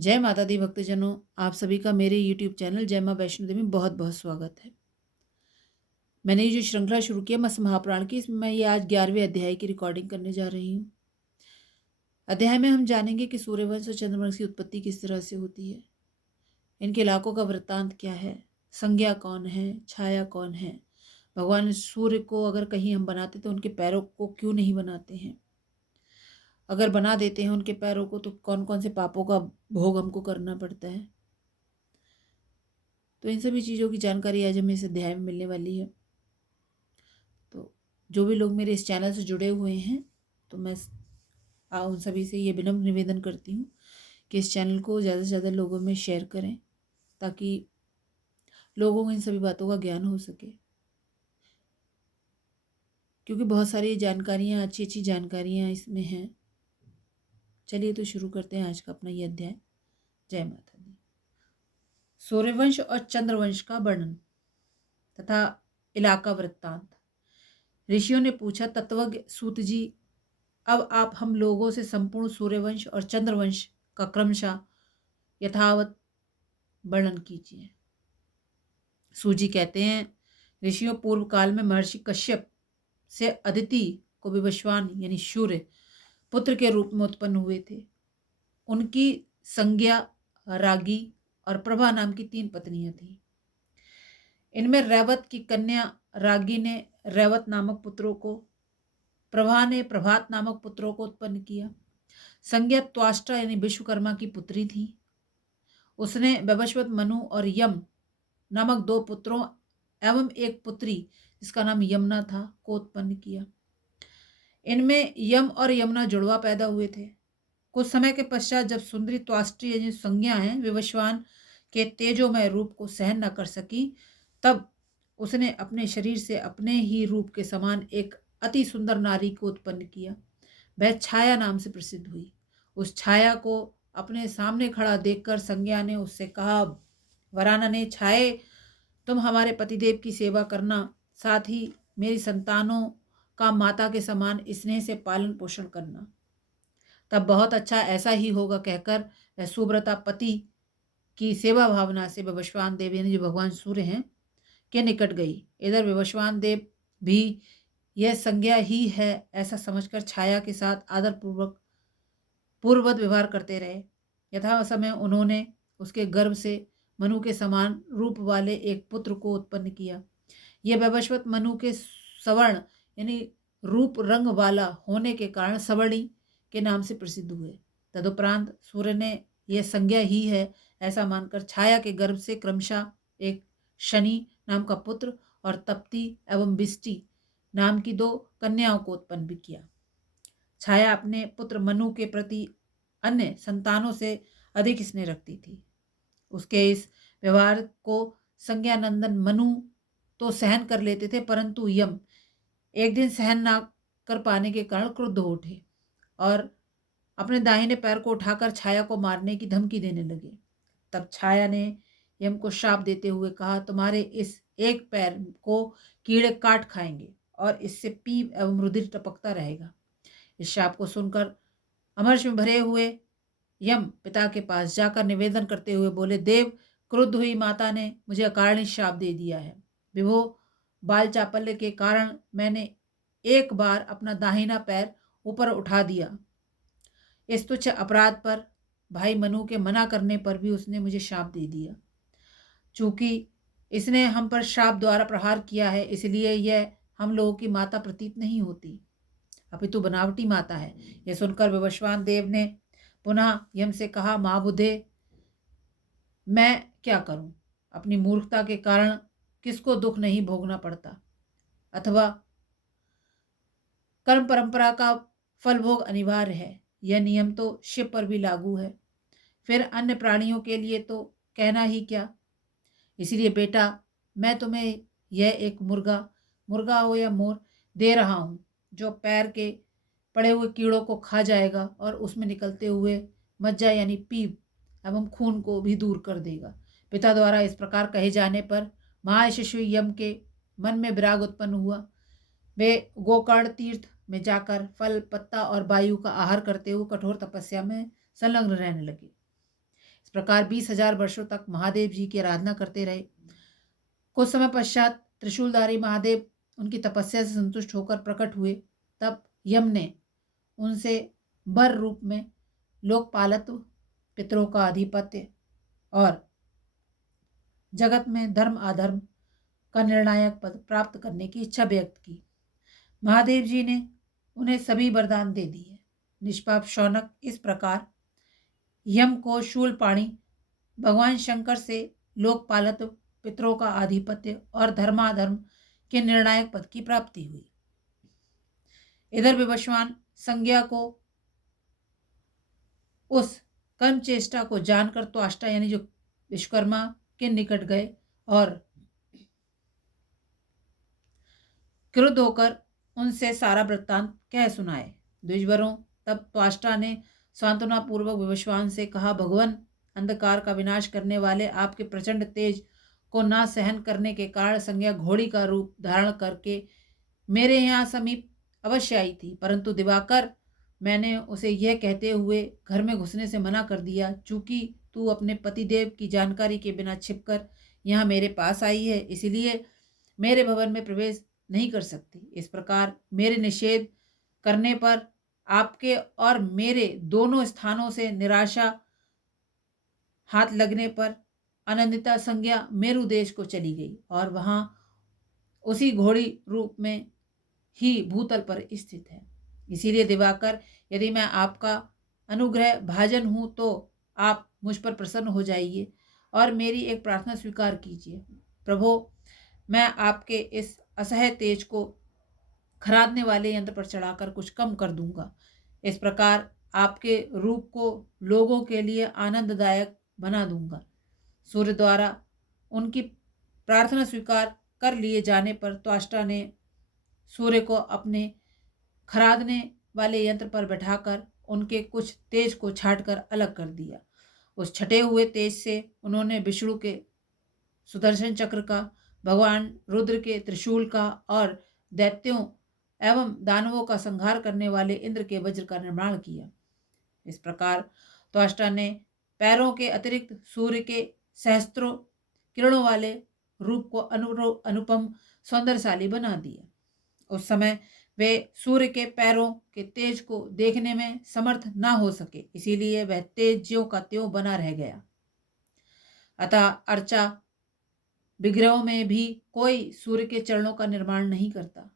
जय माता दी भक्तजनों, आप सभी का मेरे YouTube चैनल जय माँ वैष्णो देवी में बहुत बहुत स्वागत है। मैंने ये जो श्रृंखला शुरू की है मत्स्य महापुराण की, इसमें मैं ये आज 11वें अध्याय की रिकॉर्डिंग करने जा रही हूँ। अध्याय में हम जानेंगे कि सूर्यवंश और चंद्रवंश की उत्पत्ति किस तरह से होती है, इनके इलाकों का वृत्तांत क्या है, संज्ञा कौन है, छाया कौन है, भगवान सूर्य को अगर कहीं हम बनाते तो उनके पैरों को क्यों नहीं बनाते हैं, अगर बना देते हैं उनके पैरों को तो कौन कौन से पापों का भोग हमको करना पड़ता है। तो इन सभी चीज़ों की जानकारी आज हमें इस अध्याय में मिलने वाली है। तो जो भी लोग मेरे इस चैनल से जुड़े हुए हैं, तो मैं उन सभी से ये विनम्र निवेदन करती हूँ कि इस चैनल को ज़्यादा से ज़्यादा लोगों में शेयर करें, ताकि लोगों को इन सभी बातों का ज्ञान हो सके। क्योंकि बहुत सारी जानकारियाँ, अच्छी अच्छी जानकारियाँ इसमें हैं। चलिए तो शुरू करते हैं आज का अपना ये अध्याय। जय माता दी। सूर्यवंश और चंद्रवंश का वर्णन तथा इलाका वृत्तांत। ऋषियों ने पूछा, तत्वज्ञ सूत जी, अब आप हम लोगों से संपूर्ण सूर्यवंश और चंद्रवंश का क्रमशः यथावत वर्णन कीजिए। सूजी कहते हैं, ऋषियों पूर्व काल में महर्षि कश्यप से अदिति को विवस्वान यानी सूर्य पुत्र के रूप में उत्पन्न हुए थे। उनकी संज्ञा, रागी और प्रभा नाम की 3 पत्नियां थीं। इनमें रैवत की कन्या रागी ने रैवत नामक पुत्रों को, प्रभा ने प्रभात नामक पुत्रों को उत्पन्न किया। संज्ञा त्वाष्टा यानी विश्वकर्मा की पुत्री थी। उसने वैवस्वत मनु और यम नामक 2 पुत्रों एवं एक पुत्री जिसका नाम यमुना था को उत्पन्न किया। इनमें यम और यमुना जुड़वा पैदा हुए थे। कुछ समय के पश्चात जब सुंदरी त्वाष्टी यानी संज्ञा है विवस्वान के तेजोमय रूप को सहन न कर सकी, तब उसने अपने शरीर से अपने ही रूप के समान एक अति सुंदर नारी को उत्पन्न किया। वह छाया नाम से प्रसिद्ध हुई। उस छाया को अपने सामने खड़ा देखकर संज्ञा ने उससे कहा, वराना ने, छाये, तुम हमारे पतिदेव की सेवा करना, साथ ही मेरी संतानों का माता के समान स्नेह से पालन पोषण करना, तब बहुत अच्छा ऐसा ही होगा, कहकर वह सुव्रता पति की सेवा भावना से विवस्वान देव यानी जो भगवान सूर्य हैं के निकट गई। इधर विवस्वान देव भी यह संज्ञा ही है ऐसा समझकर छाया के साथ आदर पूर्वक पूर्ववत व्यवहार करते रहे। यथा समय उन्होंने उसके गर्भ से मनु के समान रूप वाले एक पुत्र को उत्पन्न किया। यह वैवस्वत मनु के सवर्ण यानी रूप रंग वाला होने के कारण सवर्णी के नाम से प्रसिद्ध हुए। तदुपरांत सूर्य ने यह संज्ञा ही है ऐसा मानकर छाया के गर्भ से क्रमशः एक शनि नाम का पुत्र और तप्ती एवं बिष्टि नाम की 2 कन्याओं को उत्पन्न भी किया। छाया अपने पुत्र मनु के प्रति अन्य संतानों से अधिक स्नेह रखती थी। उसके इस व्यवहार को संज्ञानंदन मनु तो सहन कर लेते थे, परंतु यम एक दिन सहन ना कर पाने के कारण क्रुद्ध हो उठे और अपने दाहिने पैर को उठाकर छाया को मारने की धमकी देने लगे। तब छाया ने यम को शाप देते हुए कहा, तुम्हारे इस एक पैर को कीड़े काट खाएंगे और इससे पीप एवं रुधिर टपकता रहेगा। इस शाप को सुनकर अमर्ष में भरे हुए यम पिता के पास जाकर निवेदन करते हुए बोले, देव, क्रुद्ध हुई माता ने मुझे अकारण शाप दे दिया है। विभो, बाल चापल्य के कारण मैंने एक बार अपना दाहिना पैर ऊपर उठा दिया। इस तुच्छ अपराध पर भाई मनु के मना करने पर भी उसने मुझे शाप दे दिया। चूंकि इसने हम पर शाप द्वारा प्रहार किया है, इसलिए यह हम लोगों की माता प्रतीत नहीं होती, अपितु बनावटी माता है। यह सुनकर विवस्वान देव ने पुनः यम से कहा, महाबुद्धे, मैं क्या करूं? अपनी मूर्खता के कारण किसको दुख नहीं भोगना पड़ता, अथवा कर्म परंपरा का फल भोग अनिवार्य है। यह नियम तो शिव पर भी लागू है, फिर अन्य प्राणियों के लिए तो कहना ही क्या। इसलिए बेटा, मैं तुम्हें यह एक मुर्गा हो या मोर दे रहा हूं, जो पैर के पड़े हुए कीड़ों को खा जाएगा और उसमें निकलते हुए मज्जा यानी पीप एवं खून को भी दूर कर देगा। पिता द्वारा इस प्रकार कहे जाने पर महाशिशु यम के मन में विराग उत्पन्न हुआ। वे गोकर्ण तीर्थ में जाकर फल, पत्ता और वायु का आहार करते हुए कठोर तपस्या में संलग्न रहने लगे। इस प्रकार 20,000 वर्षों तक महादेव जी की आराधना करते रहे। कुछ समय पश्चात त्रिशूलधारी महादेव उनकी तपस्या से संतुष्ट होकर प्रकट हुए। तब यम ने उनसे वर रूप में लोकपालत्व, पितरों का आधिपत्य और जगत में धर्म अधर्म का निर्णायक पद प्राप्त करने की इच्छा व्यक्त की। महादेव जी ने उन्हें सभी वरदान दे दिए। निष्पाप शौनक इस प्रकार यम को शूलपाणी, भगवान शंकर से लोकपालत्व, पितरों का आधिपत्य और धर्माधर्म के निर्णायक पद की प्राप्ति हुई। इधर विवस्वान संज्ञा को उस कर्म चेष्टा को जानकर त्वष्टा यानी जो विश्वकर्मा के निकट गए और क्रुद्ध होकर उनसे सारा वृत्तांत कह सुनाए। द्विजवरों, तब त्वष्टा ने सांत्वना पूर्वक विवस्वान से कहा, भगवान, अंधकार का विनाश करने वाले आपके प्रचंड तेज को ना सहन करने के कारण संज्ञा घोड़ी का रूप धारण करके मेरे यहाँ समीप अवश्य आई थी, परंतु दिवाकर मैंने उसे यह कहते हुए घर में घुसने से मना कर दिया, चूंकि तू अपने पतिदेव की जानकारी के बिना छिपकर यहाँ मेरे पास आई है, इसलिए मेरे भवन में प्रवेश नहीं कर सकती। इस प्रकार मेरे निषेध करने पर आपके और मेरे दोनों स्थानों से निराशा हाथ लगने पर अनंदिता संज्ञा मेरु देश को चली गई और वहां उसी घोड़ी रूप में ही भूतल पर स्थित है। इसीलिए दिवाकर, यदि मैं आपका अनुग्रह भाजन हूं तो आप मुझ पर प्रसन्न हो जाइए और मेरी एक प्रार्थना स्वीकार कीजिए। प्रभो, मैं आपके इस असह्य तेज को खरादने वाले यंत्र पर चढ़ाकर कुछ कम कर दूंगा। इस प्रकार आपके रूप को लोगों के लिए आनंददायक बना दूंगा। सूर्य द्वारा उनकी प्रार्थना स्वीकार कर लिए जाने पर त्वष्टा ने सूर्य को अपने खरादने वाले यंत्र पर बैठाकर उनके कुछ तेज को छाटकर अलग कर दिया। उस छटे हुए तेज से उन्होंने विष्णु के सुदर्शन चक्र का, भगवान रुद्र के त्रिशूल का और दैत्यों एवं दानवों का संहार करने वाले इंद्र के वज्र का निर्माण किया। इस प्रकार त्वष्टा ने पैरों के अतिरिक्त सूर्य के सहस्त्रों किरणों वाले रूप को अनुपम सौंदर्यशाली बना दिया। उस समय वे सूर्य के पैरों के तेज को देखने में समर्थ ना हो सके, इसीलिए वह तेज ज्यों का त्यों बना रह गया। अतः अर्चा विग्रहों में भी कोई सूर्य के चरणों का निर्माण नहीं करता।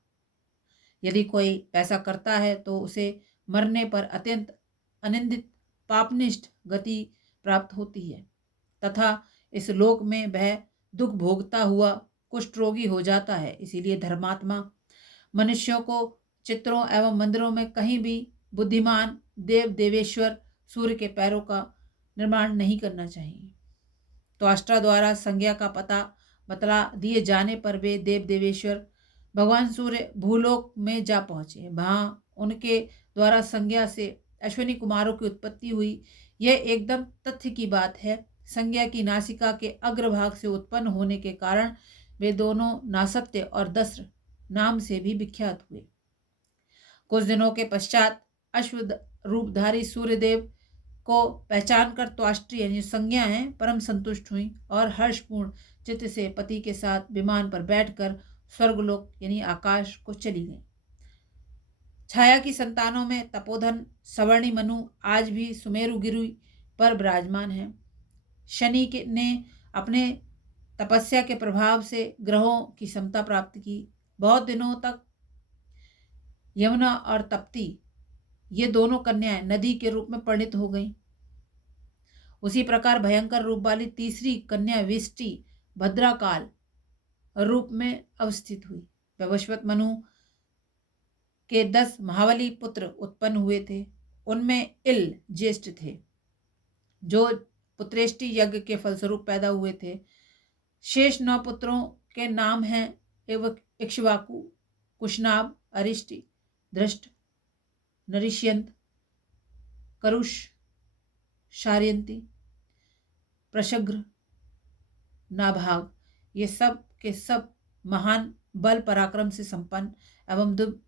यदि कोई ऐसा करता है तो उसे मरने पर अत्यंत अनिंदित पापनिष्ठ गति प्राप्त होती है तथा इस लोक में वह दुख भोगता हुआ कुष्ठ रोगी हो जाता है। इसीलिए धर्मात्मा मनुष्यों को चित्रों एवं मंदिरों में कहीं भी बुद्धिमान देव देवेश्वर सूर्य के पैरों का निर्माण नहीं करना चाहिए। तो त्वष्टा द्वारा संज्ञा का पता बतला दिए जाने पर वे देव देवेश्वर भगवान सूर्य भूलोक में जा पहुंचे। वहां उनके द्वारा संज्ञा से अश्विनी कुमारों की उत्पत्ति हुई। यह एकदम तथ्य की बात है। संज्ञा की नासिका के अग्रभाग से उत्पन्न होने के कारण वे दोनों नासत्य और दस्र नाम से भी विख्यात हुए। कुछ दिनों के पश्चात अश्व रूपधारी सूर्यदेव को पहचान कर त्वष्टी यानी संज्ञा है परम संतुष्ट हुई और हर्षपूर्ण चित्त से पति के साथ विमान पर बैठकर स्वर्गलोक यानी आकाश को चली गई। छाया की संतानों में तपोधन सवर्णी मनु आज भी सुमेरु गिरि पर विराजमान है। शनि ने अपने तपस्या के प्रभाव से ग्रहों की समता प्राप्त की। बहुत दिनों तक यमुना और तप्ती ये दोनों कन्याएं नदी के रूप में परिणित हो गईं। उसी प्रकार भयंकर रूप वाली तीसरी कन्या विष्टि भद्राकाल रूप में अवस्थित हुई। वैवस्वत मनु के 10 महाबली पुत्र उत्पन्न हुए थे। उनमें इल ज्येष्ठ थे जो पुत्रेष्टि यज्ञ के फलस्वरूप पैदा हुए थे। शेष 9 पुत्रों के नाम हैं इक्ष्वाकु, कुशनाभ, अरिष्टि, दृष्ट, नरिष्यंत, करुष, शार्यंती, प्रशग्र, नाभाग। ये सब के सब महान बल पराक्रम से संपन्न एवं दुर्ग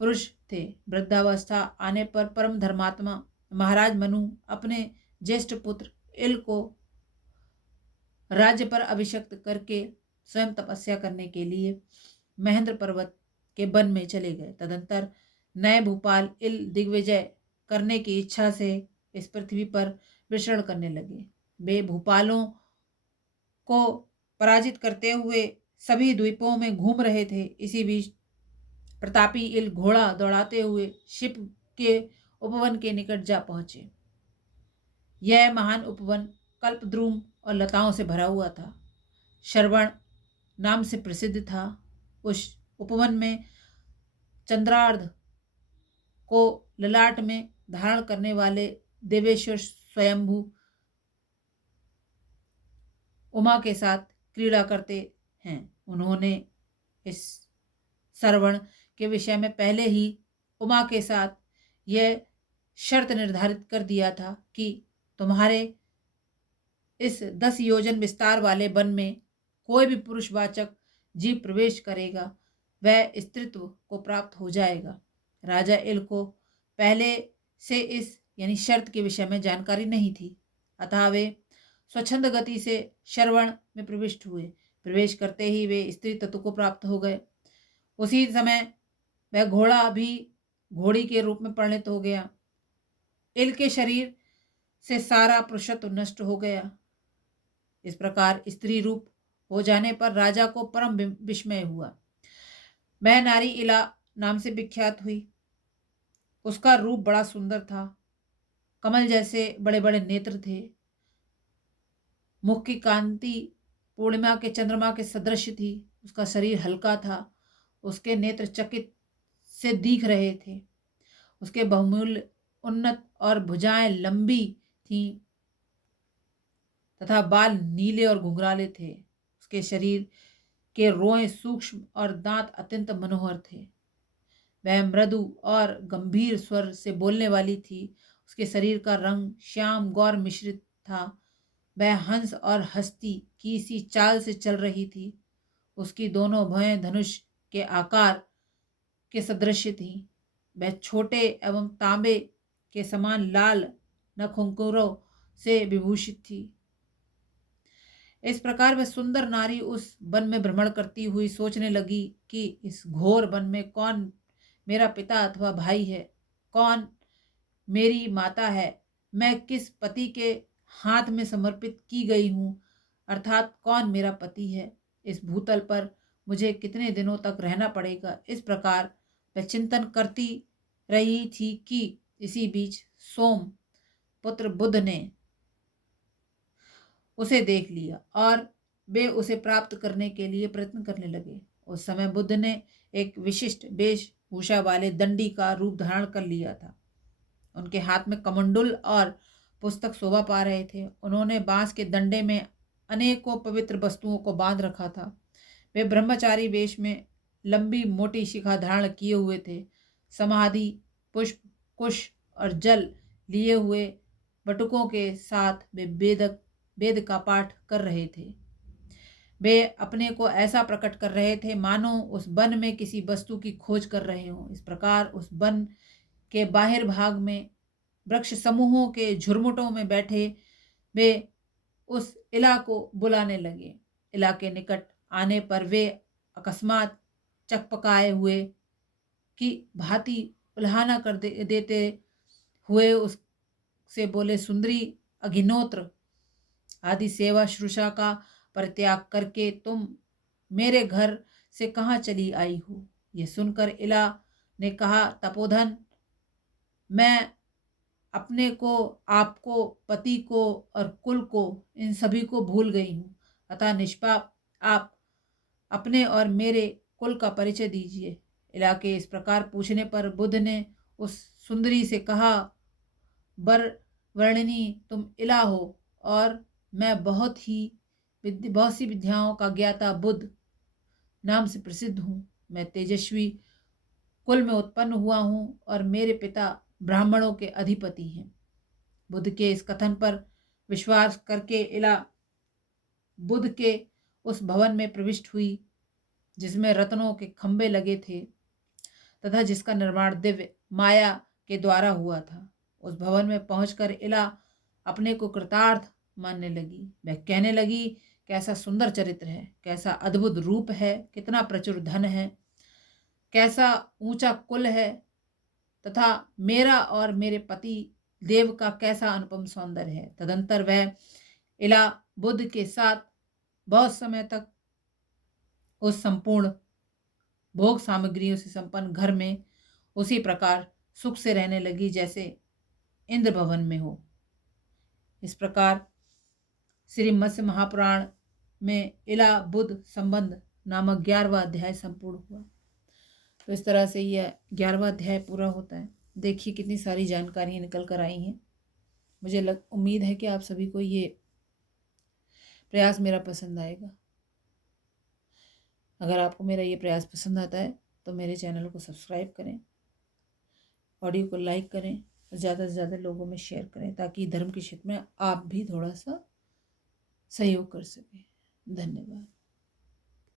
पुरुष थे। वृद्धावस्था आने पर परम धर्मात्मा महाराज मनु अपने ज्येष्ठ पुत्र इल को राज्य पर अभिषिक्त करके स्वयं तपस्या करने के लिए महेंद्र पर्वत के वन में चले गए। तदंतर नए भूपाल इल दिग्विजय करने की इच्छा से इस पृथ्वी पर विचरण करने लगे। वे भूपालों को पराजित करते हुए सभी द्वीपों में घूम रहे थे। इसी बीच प्रतापी इल घोड़ा दौड़ाते हुए शिप के उपवन के निकट जा पहुंचे। यह महान उपवन कल्पद्रुम और लताओं से भरा हुआ था। श्रवण नाम से प्रसिद्ध था। उस उपवन में चंद्रार्ध को ललाट में धारण करने वाले देवेश्वर स्वयंभू उमा के साथ क्रीड़ा करते हैं। उन्होंने इस श्रवण के विषय में पहले ही उमा के साथ यह शर्त निर्धारित कर दिया था कि तुम्हारे इस 10 योजन विस्तार वाले वन में कोई भी पुरुषवाचक जीव प्रवेश करेगा वह स्त्रीत्व को प्राप्त हो जाएगा। राजा इल को पहले से इस यानी शर्त के विषय में जानकारी नहीं थी, अतः वे स्वच्छंद गति से श्रवण में प्रविष्ट हुए। प्रवेश करते ही वे स्त्री तत्व को प्राप्त हो गए। उसी समय वह घोड़ा भी घोड़ी के रूप में परिणत हो गया। इल के शरीर से सारा पुरुषत्व नष्ट हो गया। इस प्रकार स्त्री रूप हो जाने पर राजा को परम विस्मय हुआ। वह नारी इला नाम से विख्यात हुई। उसका रूप बड़ा सुंदर था। कमल जैसे बड़े बड़े नेत्र थे। मुख की कांति पूर्णिमा के चंद्रमा के सदृश थी। उसका शरीर हल्का था। उसके नेत्र चकित से दिख रहे थे। उसके बहुमूल्य उन्नत और भुजाएं लंबी थीं तथा बाल नीले और घुंघराले थे। उसके शरीर के रोए सूक्ष्म और दांत अत्यंत मनोहर थे। वह मृदु और गंभीर स्वर से बोलने वाली थी। उसके शरीर का रंग श्याम गौर मिश्रित था। वह हंस और हस्ती की सी चाल से चल रही थी। उसकी दोनों भुएं धनुष के आकार के सदृश थीं। वह छोटे एवं तांबे के समान लाल नखुंकुरों से विभूषित थी। इस प्रकार वह सुंदर नारी उस वन में भ्रमण करती हुई सोचने लगी कि इस घोर वन में कौन मेरा पिता अथवा भाई है, कौन मेरी माता है, मैं किस पति के हाथ में समर्पित की गई हूँ, अर्थात कौन मेरा पति है, इस भूतल पर मुझे कितने दिनों तक रहना पड़ेगा। इस प्रकार वह चिंतन करती रही थी कि इसी बीच सोम पुत्र बुध ने उसे देख लिया और वे उसे प्राप्त करने के लिए प्रयत्न करने लगे। उस समय बुद्ध ने एक विशिष्ट वेशभूषा वाले दंडी का रूप धारण कर लिया था। उनके हाथ में कमंडुल और पुस्तक शोभा पा रहे थे। उन्होंने बांस के डंडे में अनेकों पवित्र वस्तुओं को बांध रखा था। वे ब्रह्मचारी वेश में लंबी मोटी शिखा धारण किए हुए थे। समाधि पुष्प कुश और जल लिए हुए बटुकों के साथ वे वेद का पाठ कर रहे थे। वे अपने को ऐसा प्रकट कर रहे थे मानो उस वन में किसी वस्तु की खोज कर रहे हों। इस प्रकार उस वन के बाहर भाग में वृक्ष समूहों के झुरमुटों में बैठे वे उस इला को बुलाने लगे। इला के निकट आने पर वे अकस्मात चकपकाए हुए की भांति उल्हाना कर देते हुए उससे बोले, सुंदरी अग्निहोत्र आदि सेवा शुश्रूषा का परित्याग करके तुम मेरे घर से कहाँ चली आई हो। यह सुनकर इला ने कहा, तपोधन, मैं अपने को, आपको, पति को और कुल को, इन सभी को भूल गई हूँ। अतः निष्पाप आप अपने और मेरे कुल का परिचय दीजिए। इला के इस प्रकार पूछने पर बुद्ध ने उस सुंदरी से कहा, वर वर्णिनी, तुम इला हो और मैं बहुत सी विद्याओं का ज्ञाता बुद्ध नाम से प्रसिद्ध हूँ। मैं तेजस्वी कुल में उत्पन्न हुआ हूँ और मेरे पिता ब्राह्मणों के अधिपति हैं। बुद्ध के इस कथन पर विश्वास करके इला बुद्ध के उस भवन में प्रविष्ट हुई जिसमें रत्नों के खंभे लगे थे तथा जिसका निर्माण दिव्य माया के द्वारा हुआ था। उस भवन में पहुंचकर इला अपने को कृतार्थ मानने लगी। वह कहने लगी, कैसा सुंदर चरित्र है, कैसा अद्भुत रूप है, कितना प्रचुर धन है, कैसा ऊंचा कुल है, तथा मेरा और मेरे पति देव का कैसा अनुपम सौंदर्य है। तदंतर वह इला बुद्ध के साथ बहुत समय तक उस संपूर्ण भोग सामग्रियों से संपन्न घर में उसी प्रकार सुख से रहने लगी जैसे इंद्र भवन में हो। इस प्रकार श्री मत्स्य महापुराण में इला बुद्ध संबंध नामक 11वां अध्याय संपूर्ण हुआ। तो इस तरह से यह 11वां अध्याय पूरा होता है। देखिए कितनी सारी जानकारियां निकल कर आई हैं। मुझे उम्मीद है कि आप सभी को ये प्रयास मेरा पसंद आएगा। अगर आपको मेरा ये प्रयास पसंद आता है तो मेरे चैनल को सब्सक्राइब करें, ऑडियो को लाइक करें और ज़्यादा से ज़्यादा लोगों में शेयर करें ताकि धर्म के क्षेत्र में आप भी थोड़ा सा सहयोग कर सकें। धन्यवाद।